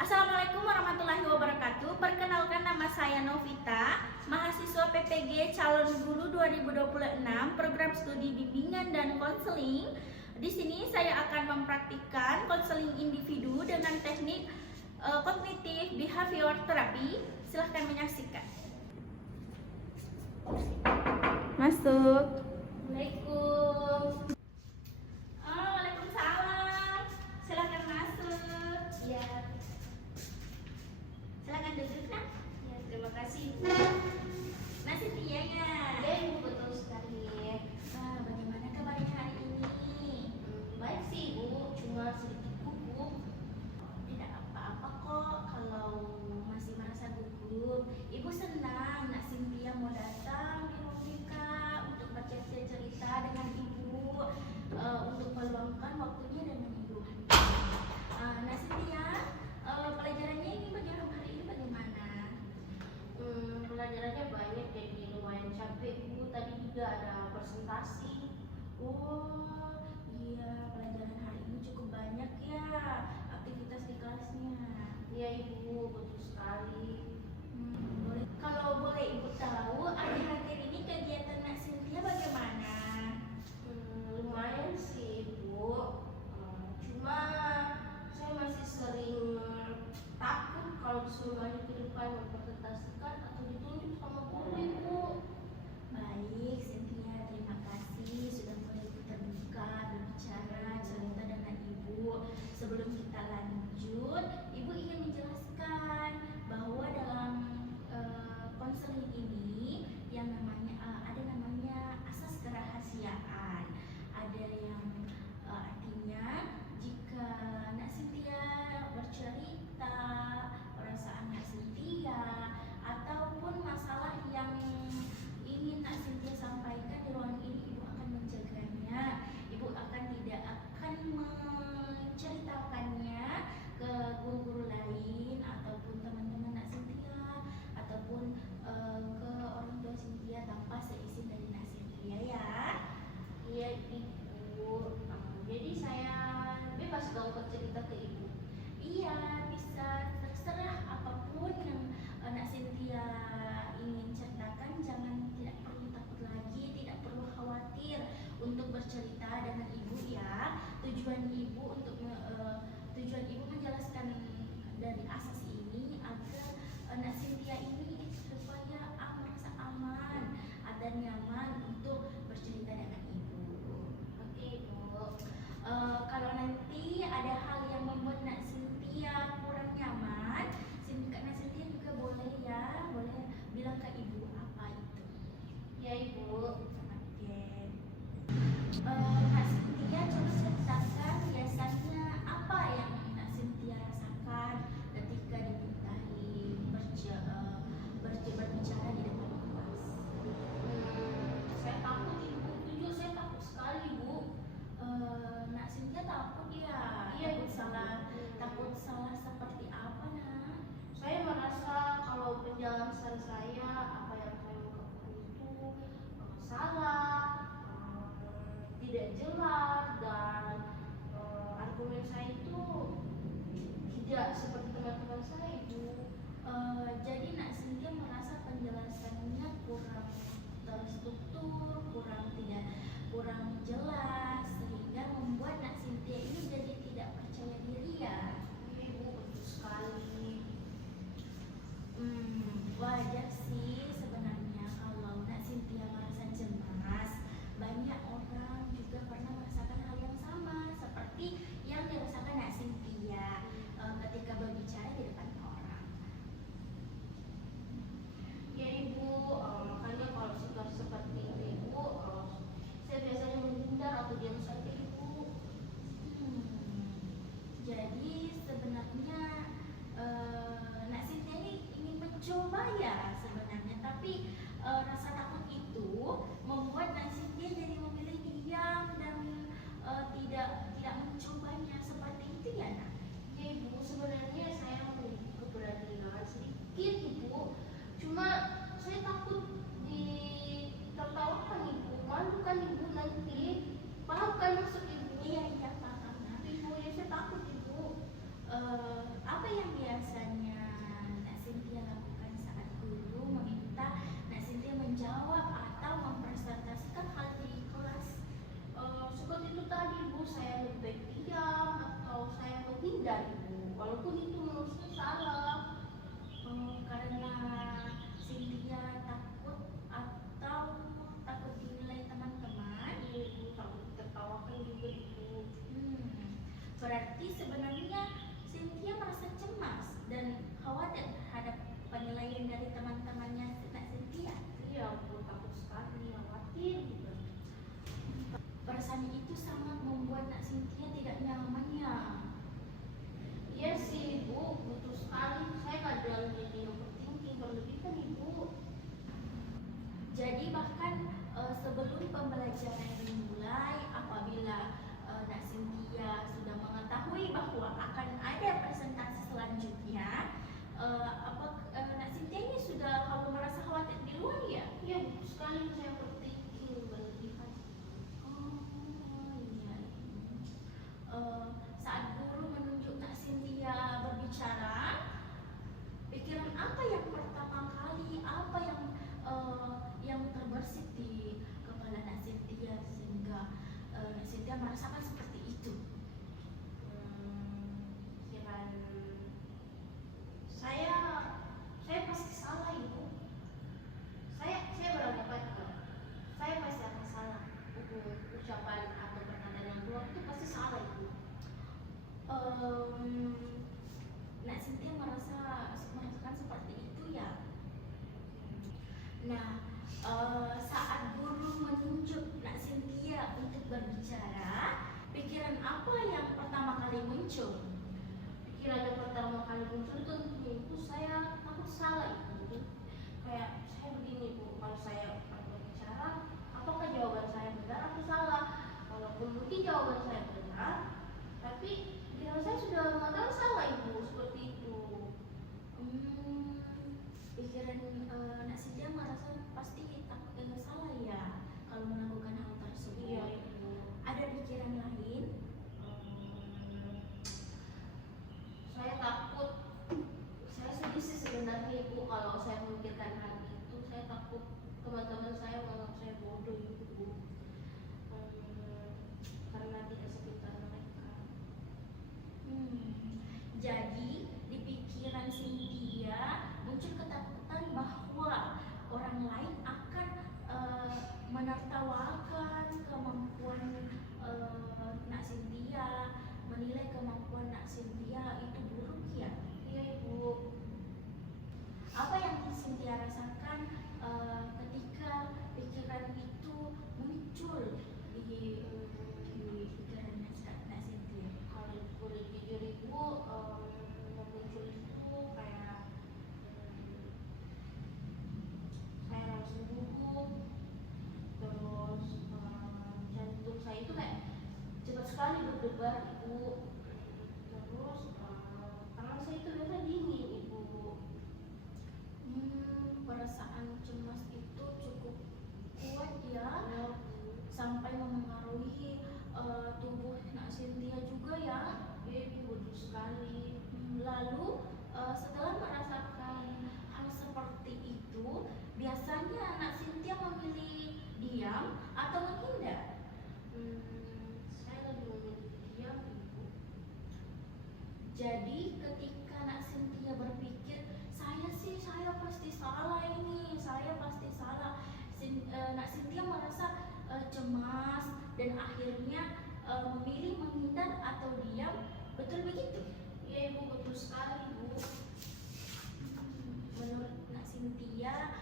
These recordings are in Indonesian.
Assalamualaikum warahmatullahi wabarakatuh. Perkenalkan, nama saya Novita, mahasiswa PPG calon guru 2026, program studi bimbingan dan konseling. Di sini saya akan mempraktikkan konseling individu dengan teknik kognitif behavior therapy. Silahkan menyaksikan. Masuk. Assalamualaikum. Waalaikumsalam. Silahkan masuk. Ya. Silakan duduk, Nak. Ya, terima kasih, Bu. Nah, Cynthia ya. Ya, Ibu, betul sekali. Bagaimana kabarnya hari ini? Baik sih, Bu. Cuma sedikit gugup. Tidak apa-apa kok kalau masih merasa gugup. Ibu senang Nak Cynthia mau datang di Rumika untuk bercerita dengan Ibu, untuk meluangkan waktunya dengan Ibu. Nah, Cynthia, pelajarannya ini bagaimana hari ini bagaimana? Pelajarannya banyak, jadi lumayan capek, Bu. Tadi juga ada presentasi. Oh, iya, pelajaran hari ini cukup banyak ya aktivitas di kelasnya. Iya, Ibu, betul sekali. Kalau boleh Ibu tahu, akhir-akhir ini kegiatan Nak Cynthia bagaimana? Lumayan sih, Bu. Cuma saya masih sering takut kalau disuruh maju ke depan mempresentasikan atau ditunjuk sama guru, Ibu. Baik, Cynthia, terima kasih sudah mulai terbuka berbicara cerita dengan Ibu. Sebelum kita lanjut, Ibu ingin menjelaskan bahwa dalam konseling ini yang namanya ada namanya asas kerahasiaan. Ada yang artinya jika Nak Cynthia bercerita perasaan Nak Cynthia ataupun masalah yang ingin Nak Cynthia sampaikan di ruang ini, Ibu akan menjaganya. Ibu tidak akan menceritakannya ke guru-guru lain ataupun teman-teman Nak Cynthia ataupun ke orang tua Cynthia tanpa seizin dari Nak Cynthia ya. Iya, Ibu. Jadi saya bebas dong bercerita ke Ibu. Iya, bisa terserah apapun yang Nak Cynthia ingin ceritakan. Tidak perlu takut lagi, tidak perlu khawatir untuk bercerita dengan Ibu ya. Tujuan Ibu menjelaskan dari asas ini agar Nak Cynthia ini supaya merasa aman dan nyaman untuk bercerita dengan Ibu. Oke, Ibu. Kalau nanti ada hal yang membuat Nak Cynthia kurang nyaman, Nak Cynthia juga boleh bilang ke Ibu apa itu. Ya, Ibu. Oke. Nak Cynthia coba ceritakan biasanya apa yang Nak Cynthia rasakan ketika dimintai berbicara di depan kelas. Saya takut, Ibu. Jujur saya takut sekali, Bu. Nak Cynthia takut ya? Iya, Takut salah seperti apa, Nak? Saya merasa kalau penjelasan saya, apa yang saya ungkapkan itu salah, tidak jelas, dan argumen saya itu tidak seperti teman-teman saya, Ibu. Jadi Nak Cynthia merasa penjelasannya kurang terstruktur, kurang jelas, sehingga membuat Nak Cynthia ini jadi tidak percaya diri ya. Ibu, betul sekali. Wajar sih sebenarnya kalau Nak Cynthia merasa cemas. Banyak orang juga pernah merasakan hal yang sama seperti yang dirasakan Nak Cynthia ketika berbicara di depan orang. Ya, Ibu, makanya kalau situasi seperti itu, Ibu, saya biasanya menghindar atau diam saja, Ibu. Jadi sebenarnya Nak Cynthia ini ingin mencoba ya sebenarnya, tapi rasa takut itu membuat Nak Cynthia jadi memilih diam dan tidak mencobanya seperti itu ya, Nak. Ya, Ibu, sebenarnya saya memiliki keberanian sedikit, Ibu. Cuma saya takut ditertawakan, Ibu. Malu kan, Ibu, nanti. Paham kan maksud Ibu? Iya, paham, Nak. Ibu, ya saya takut, Ibu. Apa yang dia pembelajaran dimulai apabila Nak Cynthia sudah mengetahui bahwa akan ada presentasi selanjutnya. Nak Cynthia ini sudah kalau merasa khawatir di luar ya? Iya betul sekali, saya berpikir berlebihan. Oh iya. Saat guru menunjuk Nak Cynthia berbicara, pikiran apa yang pertama kali, apa yang terbersit di kepala Nak Cynthia sehingga Nak Cynthia merasakan seperti itu? Pikiran saya pasti salah ibu. Saya beranggapan saya pasti akan salah. Ucapan atau perkataan yang keluar itu pasti salah ibu. Nak Cynthia merasakan seperti itu ya. Nah, saat guru menunjuk Nak Cynthia untuk berbicara, pikiran apa yang pertama kali muncul? Pikiran yang pertama kali muncul itu ibu, saya takut salah ibu. Kayak saya begini bu, kalau saya berbicara, apakah jawaban saya benar atau salah? Walaupun mungkin jawaban saya benar, tapi pikiran saya sudah mengatakan salah ibu, seperti itu. Pikiran Nak Cynthia merasa pasti salah ya kalau melakukan hal tersebut. Iya ibu. Ada pikiran lain? Saya takut, saya sedih sih sebenarnya ibu kalau saya memikirkan hal itu. Saya takut teman-teman saya menganggap saya bodoh ibu, karena tidak sepintar mereka. Jadi di pikiran Cynthia muncul ketakutan bahwa orang lain akan menertawakan kemampuan Nak Cynthia, menilai kemampuan Nak Cynthia itu buruk ya. Iya ibu. Apa yang Cynthia rasakan ketika pikiran itu muncul di pikiran Nak Cynthia? Kalau boleh jujur ibu, yang muncul itu kayak saya langsung gugup, terus jantung saya itu kayak cepat sekali berdebar ibu, terus tangan saya itu biasa dingin ibu. Perasaan cemas itu cukup kuat ya, Ya, Bu. sampai memengaruhi tubuh Nak Cynthia juga ya. Iya ibu, betul sekali. Lalu setelah merasakan hal seperti itu, biasanya Nak Cynthia memilih diam atau menghindar? Saya lebih memilih diam ibu. Jadi ketika Nak Cynthia berpikir, saya pasti salah ini, saya pasti salah. Nak Cynthia merasa cemas dan akhirnya memilih menghindar atau diam. Betul begitu? Iya ibu, betul sekali bu. Menurut Nak Cynthia,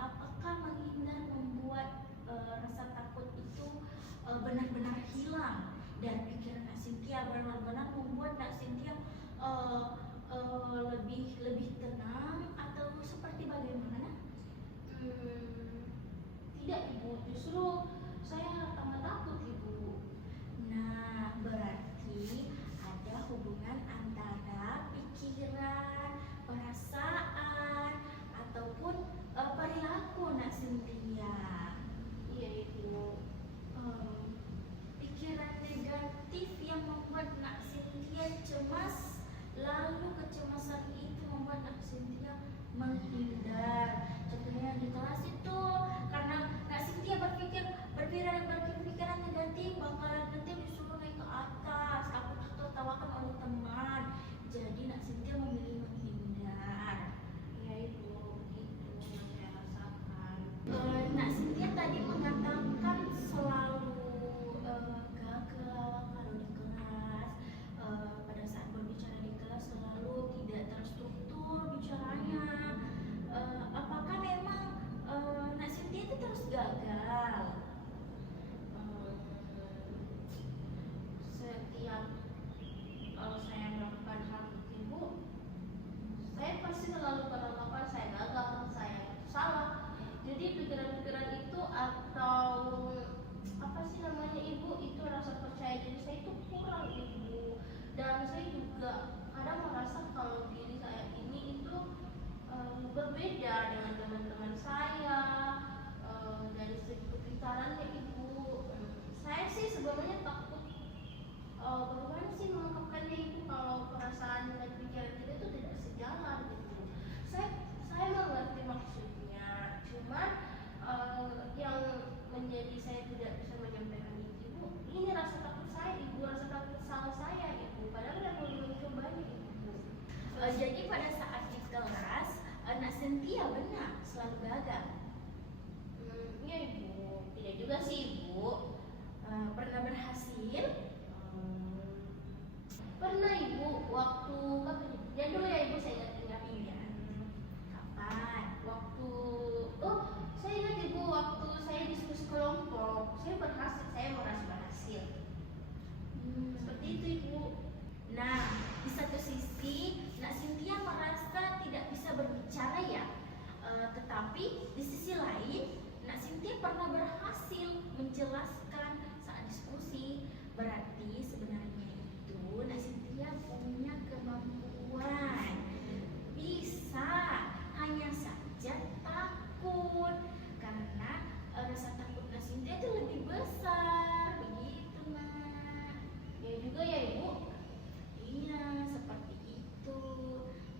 apakah menghindar membuat rasa takut itu benar-benar hilang dari pikiran Nak Cynthia, benar-benar membuat Nak Cynthia lebih tenang atau seperti bagaimana? Tidak ibu, justru saya tambah takut ibu. Nah, berarti ada hubungan antara pikiran, perasaan, ataupun perilaku Nak Cynthia. Iya ibu. Pikiran negatif yang membuat Nak Cynthia cemas, lalu kecemasan itu membuat Nak Cynthia menghindar. Contohnya di kelas itu, karena Nak Cynthia berpikir juga kadang merasa kalau diri saya ini itu berbeda dengan teman-teman saya dari segi kepintarannya ibu. Saya sih sebenarnya takut bagaimana sih mengungkapkannya ibu kalau perasaan dan pikiran kita itu tidak sejalan gitu. Saya mengerti maksudnya, cuman yang menjadi saya tidak bisa menyampaikan ibu ini rasa takut saya ibu, rasa takut salah saya ibu, padahal saya belum mencobanya ibu. Jadi pada saat di kelas, Nak Cynthia benar selalu gagal. Iya ibu, tidak juga sih ibu. Pernah berhasil? Pernah ibu, waktu kapan? Ya dulu ya ibu, saya ingat. Iya. Kapan? Waktu saya ingat ibu, waktu saya diskusi kelompok, saya merasa berhasil. Seperti itu ibu. Nah, di satu sisi Nak Cynthia merasa tidak bisa berbicara ya, tetapi di sisi lain Nak Cynthia pernah berhasil menjelaskan saat diskusi. Berarti sebenarnya itu Nak Cynthia punya kemampuan, bisa, hanya saja takut karena rasa takut Nak Cynthia itu lebih besar, begitu Nak. Ya juga ya ibu. Iya, seperti itu.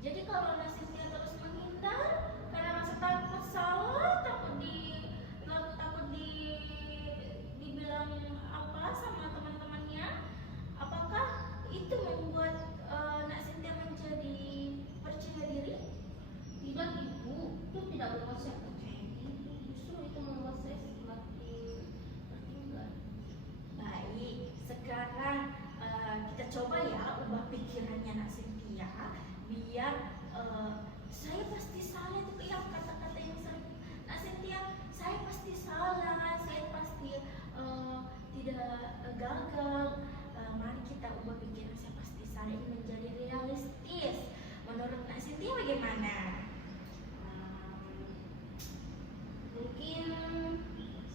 Jadi kalau Nak Cynthia terus menghindar karena rasa takut salah, dibilang apa sama teman-temannya, apakah itu membuat Nak Cynthia menjadi percaya diri? Tidak ibu, itu tidak membuat saya percaya diri, justru itu membuat saya semakin tertinggal. Baik, sekarang kita coba ya ubah pikirannya Nak Cynthia biar saya pasti salah itu yang kata-kata yang sering Nak Cynthia, saya pasti salah, saya pasti tidak gagal. Mari kita ubah pikiran saya pasti salah ini menjadi realistis. Menurut Nak Cynthia bagaimana? Mungkin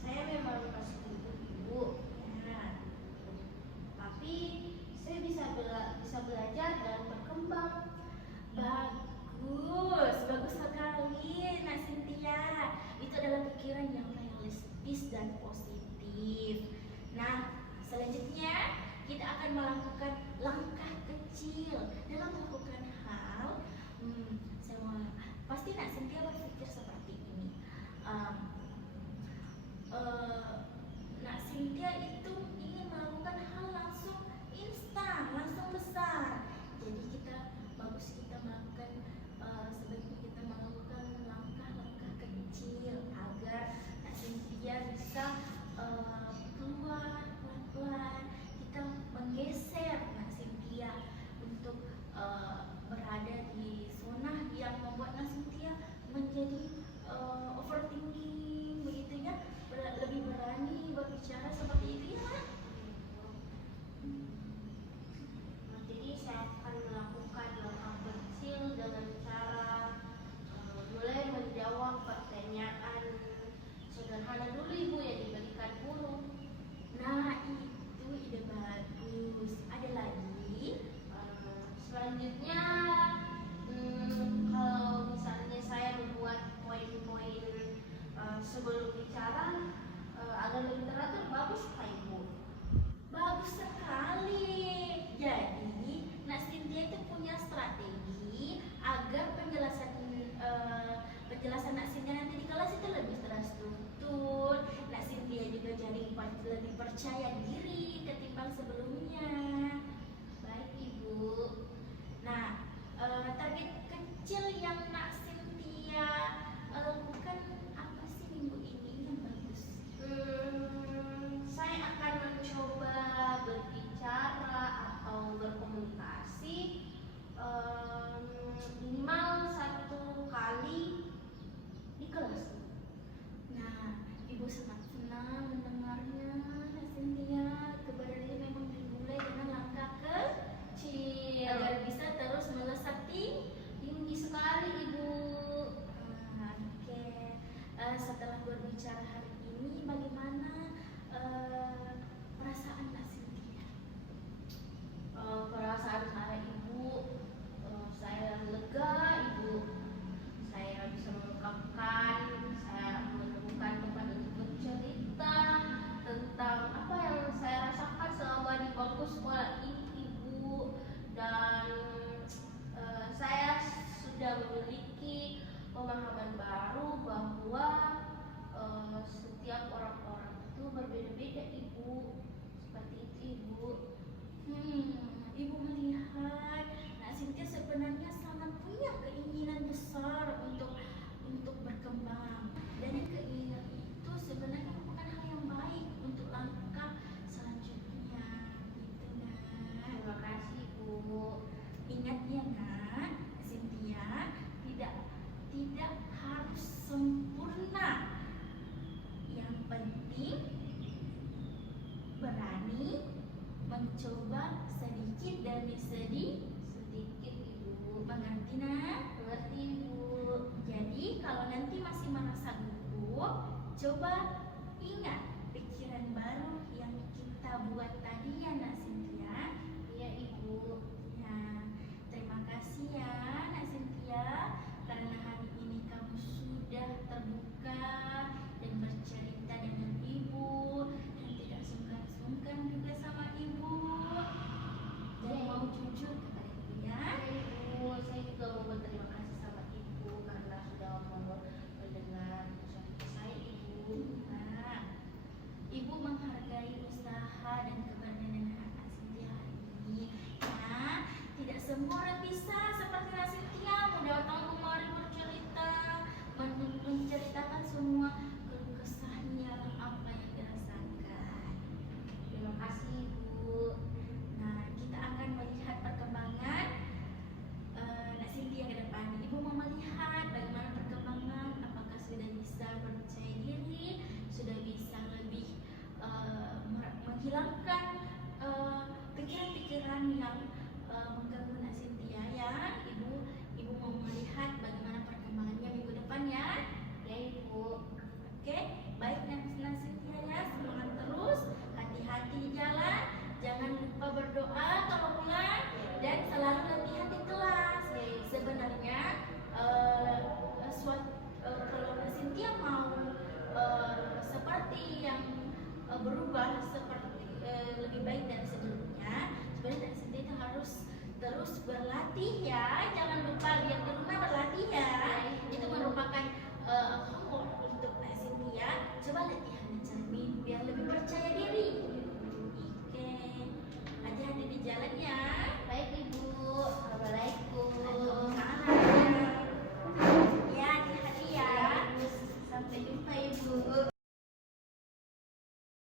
saya memang masih butuh ibu, Ya, tapi saya bisa belajar dan berkembang. bagus sekali Nak Cynthia. Itu adalah pikiran yang realistis dan positif. Nah, selanjutnya kita akan melakukan langkah kecil dalam melakukan